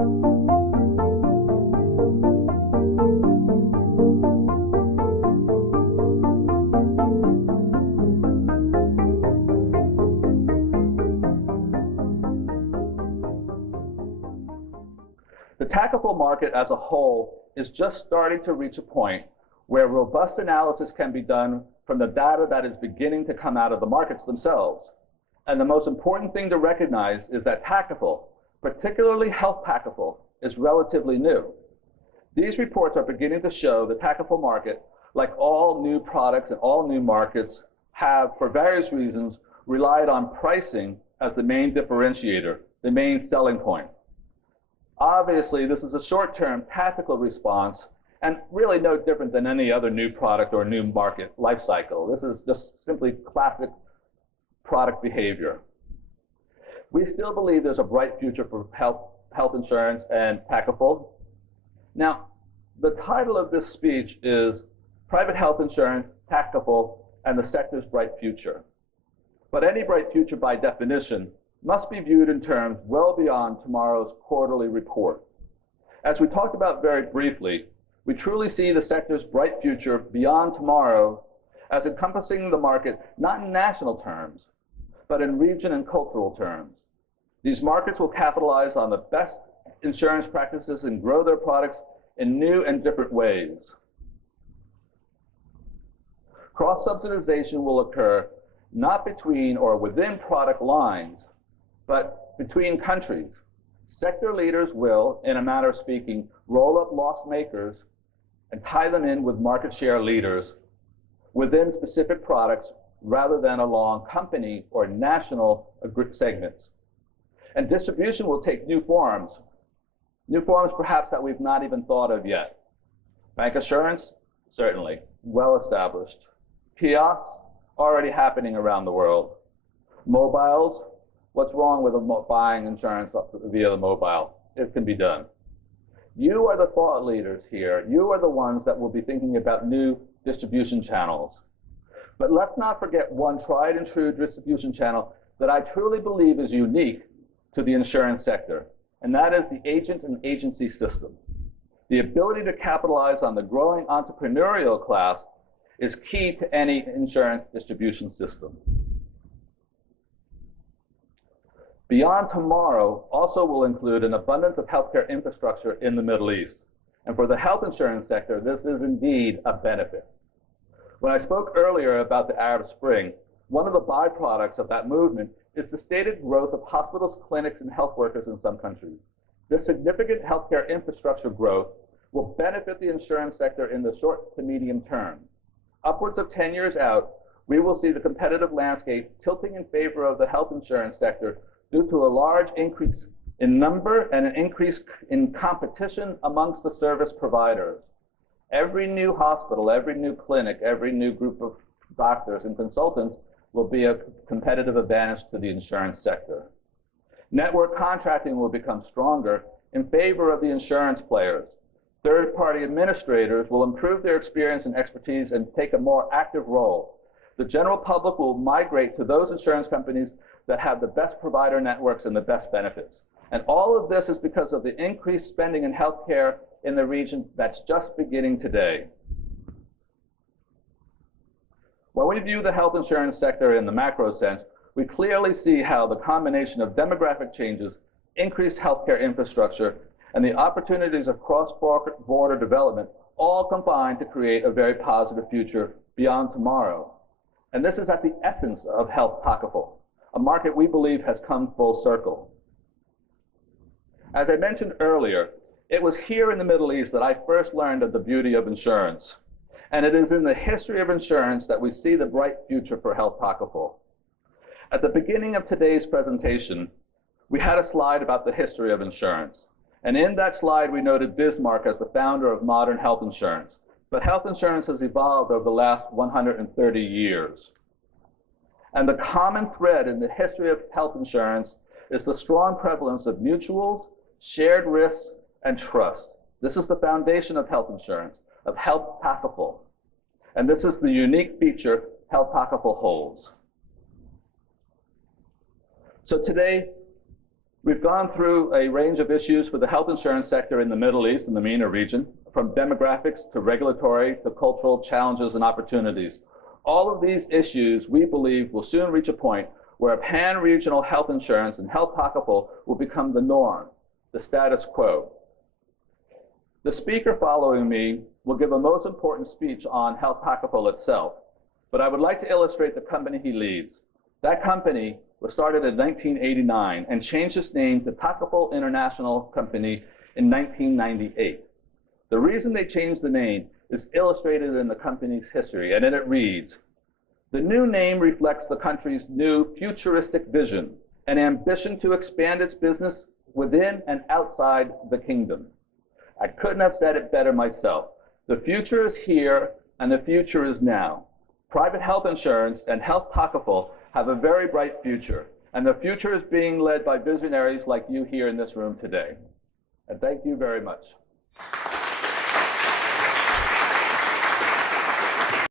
The Takaful market as a whole is just starting to reach a point where robust analysis can be done from the data that is beginning to come out of the markets themselves. And the most important thing to recognize is that Takaful, particularly Health Takaful, is relatively new. These reports are beginning to show the Takaful market, like all new products and all new markets, have, for various reasons, relied on pricing as the main differentiator, the main selling point. Obviously, this is a short-term tactical response and really no different than any other new product or new market life cycle. This is just simply classic product behavior. We still believe there's a bright future for health insurance and Takaful. Now, the title of this speech is Private Health Insurance, Takaful, and the Sector's Bright Future. But any bright future, by definition, must be viewed in terms well beyond tomorrow's quarterly report. As we talked about very briefly, we truly see the sector's bright future beyond tomorrow as encompassing the market not in national terms, but in region and cultural terms. These markets will capitalize on the best insurance practices and grow their products in new and different ways. Cross-subsidization will occur not between or within product lines, but between countries. Sector leaders will, in a manner of speaking, roll up loss makers and tie them in with market share leaders within specific products rather than along company or national segments. And distribution will take new forms perhaps that we've not even thought of yet. Bank assurance, certainly, well established. Kiosks, already happening around the world. Mobiles, what's wrong with buying insurance via the mobile? It can be done. You are the thought leaders here. You are the ones that will be thinking about new distribution channels. But let's not forget one tried and true distribution channel that I truly believe is unique to the insurance sector, and that is the agent and agency system. The ability to capitalize on the growing entrepreneurial class is key to any insurance distribution system. Beyond tomorrow also will include an abundance of healthcare infrastructure in the Middle East. And for the health insurance sector, this is indeed a benefit. When I spoke earlier about the Arab Spring, one of the byproducts of that movement is the stated growth of hospitals, clinics, and health workers in some countries. This significant healthcare infrastructure growth will benefit the insurance sector in the short to medium term. Upwards of 10 years out, we will see the competitive landscape tilting in favor of the health insurance sector due to a large increase in number and an increase in competition amongst the service providers. Every new hospital, every new clinic, every new group of doctors and consultants will be a competitive advantage to the insurance sector. Network contracting will become stronger in favor of the insurance players. Third-party administrators will improve their experience and expertise and take a more active role. The general public will migrate to those insurance companies that have the best provider networks and the best benefits. And all of this is because of the increased spending in healthcare in the region that's just beginning today. When we view the health insurance sector in the macro sense, we clearly see how the combination of demographic changes, increased healthcare infrastructure, and the opportunities of cross-border development all combine to create a very positive future beyond tomorrow. And this is at the essence of Health Takaful, a market we believe has come full circle. As I mentioned earlier, it was here in the Middle East that I first learned of the beauty of insurance. And it is in the history of insurance that we see the bright future for Health Takaful. At the beginning of today's presentation, we had a slide about the history of insurance. And in that slide, we noted Bismarck as the founder of modern health insurance. But health insurance has evolved over the last 130 years. And the common thread in the history of health insurance is the strong prevalence of mutuals, shared risks, and trust. This is the foundation of health insurance, of Health Takaful. And this is the unique feature Health Takaful holds. So today, We've gone through a range of issues for the health insurance sector in the Middle East and the MENA region, from demographics to regulatory to cultural challenges and opportunities. All of these issues, we believe, will soon reach a point where pan-regional health insurance and health Takaful will become the norm, the status quo. The speaker following me will give a most important speech on health Takaful itself, but I would like to illustrate the company he leads. That company was started in 1989 and changed its name to Takaful International Company in 1998. The reason they changed the name is illustrated in the company's history, and in it reads, "The new name reflects the country's new futuristic vision and ambition to expand its business within and outside the kingdom." I couldn't have said it better myself. The future is here, and the future is now. Private health insurance and health Takaful have a very bright future, and the future is being led by visionaries like you here in this room today. And thank you very much.